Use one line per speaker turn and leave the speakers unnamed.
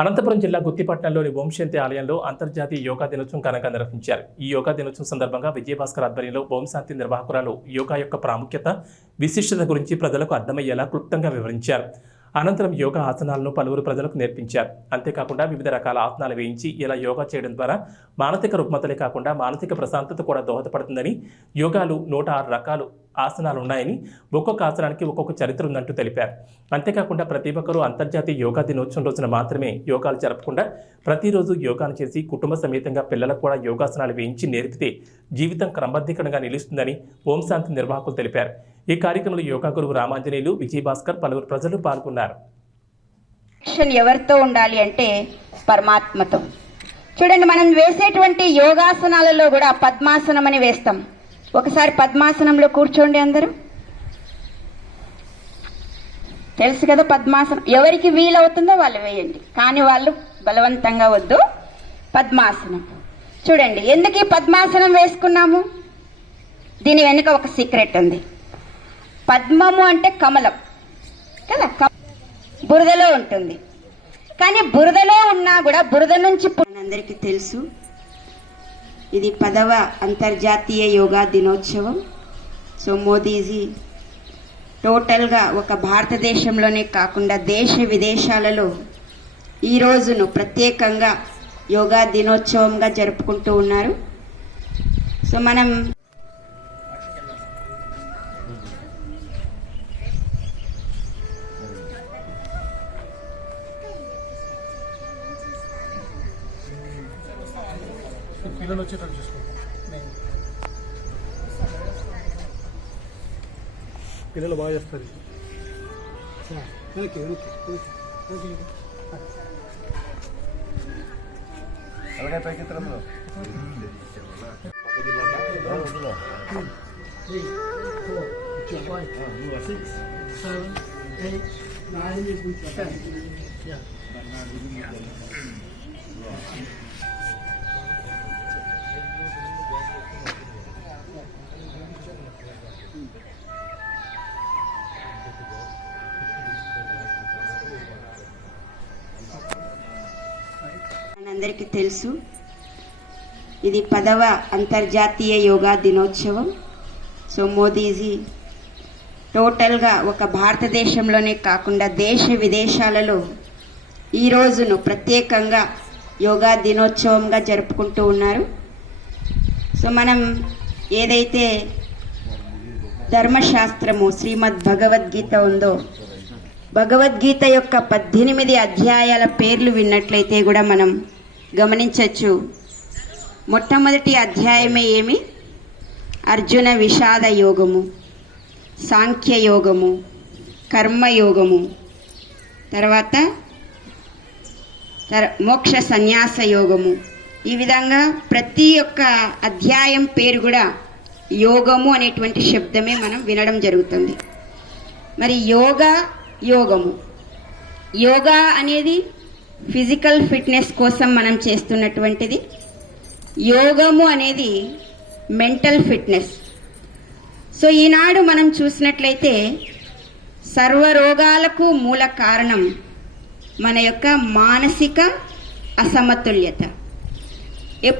అనంతపురం జిల్లా గుత్తిపట్నంలోని ఓంశాంతి ఆలయంలో అంతర్జాతీయ యోగా దినోత్సవం ఘనంగా నిర్వహించారు. ఈ యోగా దినోత్సవం సందర్భంగా విజయభాస్కర్ ఆధ్వర్యంలో ఓంశాంతి నిర్వాహకురాలు యోగా యొక్క ప్రాముఖ్యత విశిష్టత గురించి ప్రజలకు అర్థమయ్యేలా క్లుప్తంగా వివరించారు. అనంతరం యోగా ఆసనాలను పలువురు ప్రజలకు నేర్పించారు. అంతేకాకుండా వివిధ రకాల ఆసనాలు వేయించి ఇలా యోగా చేయడం ద్వారా మానసిక రుగ్మతలే కాకుండా మానసిక ప్రశాంతత కూడా దోహదపడుతుందని యోగాలు నూట ఆరు రకాలు ఆసనాలు ఉన్నాయని ఒక్కొక్క ఆసనానికి ఒక్కొక్క చరిత్ర ఉందంటూ తెలిపారు. అంతేకాకుండా ప్రతి ఒక్కరూ అంతర్జాతీయ యోగా దినోత్సవం రోజున మాత్రమే యోగాలు జరపకుండా ప్రతిరోజు యోగాను చేసి కుటుంబ సమేతంగా పిల్లలకు కూడా యోగాసనాలు వేయించి నేర్పితే జీవితం క్రమబద్ధీకరణగా నిలుస్తుందని ఓం శాంతి నిర్వాహకులు తెలిపారు. ఈ కార్యక్రమంలో యోగా గురువు రామాంజనేయులు విజయభాస్కర్ పలువురు ప్రజలు పాల్గొన్నారు.
ఎవరితో ఉండాలి అంటే పరమాత్మతో. చూడండి మనం వేసేటువంటి యోగాసనాలలో కూడా పద్మాసనం అని వేస్తాం. ఒకసారి పద్మాసనంలో కూర్చోండి అందరూ. తెలుసు కదా పద్మాసనం. ఎవరికి వీలవుతుందో వాళ్ళు వేయండి. కానీ వాళ్ళు బలవంతంగా వద్దు. పద్మాసనం. చూడండి ఎందుకు ఈ పద్మాసనం వేసుకున్నాము? దీని వెనుక ఒక సీక్రెట్ ఉంది. పద్మము అంటే కమలం. కదా? కమ- బురదలో ఉంటుంది. కానీ బురదలో ఉన్నా కూడా బురద నుంచి అందరికీ తెలుసు. ఇది పదవ అంతర్జాతీయ యోగా దినోత్సవం. సో మోదీజీ టోటల్గా ఒక భారతదేశంలోనే కాకుండా దేశ విదేశాలలో ఈ రోజును ప్రత్యేకంగా యోగా దినోత్సవంగా జరుపుకుంటూ ఉన్నారు. సో మనం
పిల్లలు వచ్చేటట్టు చూసుకో. పిల్లలు బాగా చేస్తారు వెనక్కి వెనక్కి వెనక్కి
అలాగే పైకి ఎత్తరంలో
seven, eight, nine, ten. Yeah.
మనందరికీ తెలుసు. ఇది పదవ అంతర్జాతీయ యోగా దినోత్సవం. సో మోదీజీ టోటల్గా ఒక భారతదేశంలోనే కాకుండా దేశ విదేశాలలో ఈ రోజును ప్రత్యేకంగా యోగా దినోత్సవంగా జరుపుకుంటూ ఉన్నారు. సో మనం ఏదైతే ధర్మశాస్త్రము శ్రీమద్ భగవద్గీత ఉందో భగవద్గీత యొక్క పద్దెనిమిది అధ్యాయాల పేర్లు విన్నట్లయితే కూడా మనం గమనించవచ్చు మొట్టమొదటి అధ్యాయమే ఏమి? అర్జున విషాద యోగము సాంఖ్య యోగము కర్మయోగము తర్వాత మోక్ష సన్యాస యోగము. ఈ విధంగా ప్రతి ఒక్క అధ్యాయం పేరు కూడా యోగము అనేటువంటి శబ్దమే మనం వినడం జరుగుతుంది. మరి యోగా యోగము. యోగా అనేది ఫిజికల్ ఫిట్నెస్ కోసం మనం చేస్తున్నటువంటిది యోగము అనేది మెంటల్ ఫిట్నెస్. సో ఈనాడు మనం చూసినట్లయితే సర్వరోగాలకు మూల కారణం మన యొక్క మానసిక అసమతుల్యత.